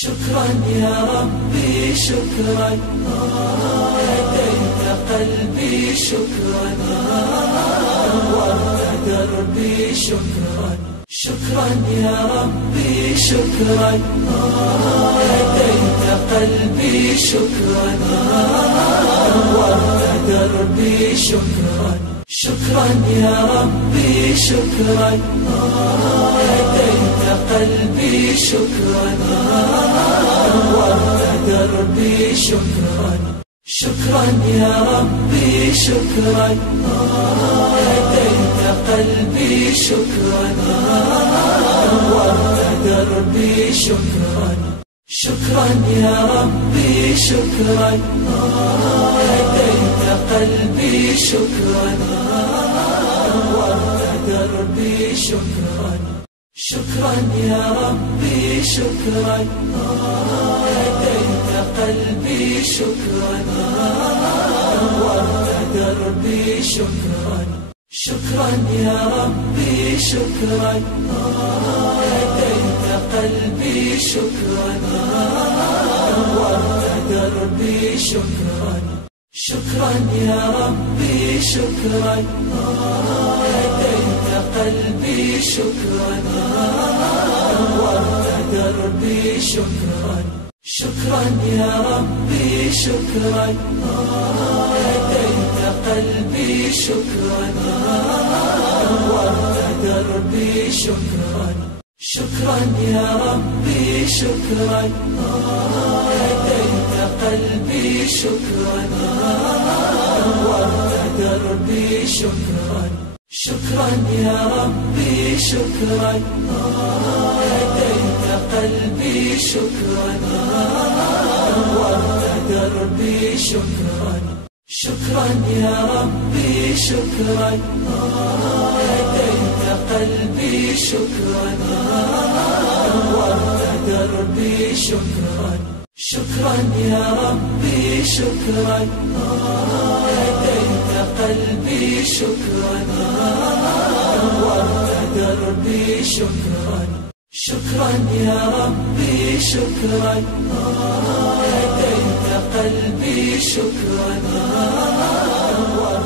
شكرا يا ربي شكرا، هديت قلبي شكرا، نورت دربي شكرا. شكرا يا ربي شكرا، هديت قلبي شكرا، نورت دربي شكرا. شكرا يا ربي شكرا، هديت قلبي شكرا، نورت دربي شكرا. شكرا يا ربي شكرا، هديت قلبي شكرا، نورت دربي شكرا. شكرا يا ربي شكرا، هديت قلبي شكرا، نورت دربي شكرا. شكرا يا ربي شكرا، هديت قلبي شكرا، نورت دربي شكرا. شكرا يا ربي شكرا، هديت قلبي شكرا، نورت دربي شكرا. شكرا يا ربي شكرا، هديت قلبي شكرا، نورت دربي شكرا. شكرا يا ربي شكرا، هديت قلبي شكرا، نورت دربي شكرا. شكرا يا ربي شكرا، هديت قلبي شكرا، نورت دربي شكرا. شكرا يا ربي شكرا، هديت قلبي شكرا، نورت دربي شكرا. شكرا يا ربي شكرا، هديت قلبي شكرا، نورت دربي شكرا. شكرا يا ربي شكرا، هديت قلبي شكرا، نورت دربي شكرا. شكرا يا ربي شكرا، هديت قلبي شكرا، نورت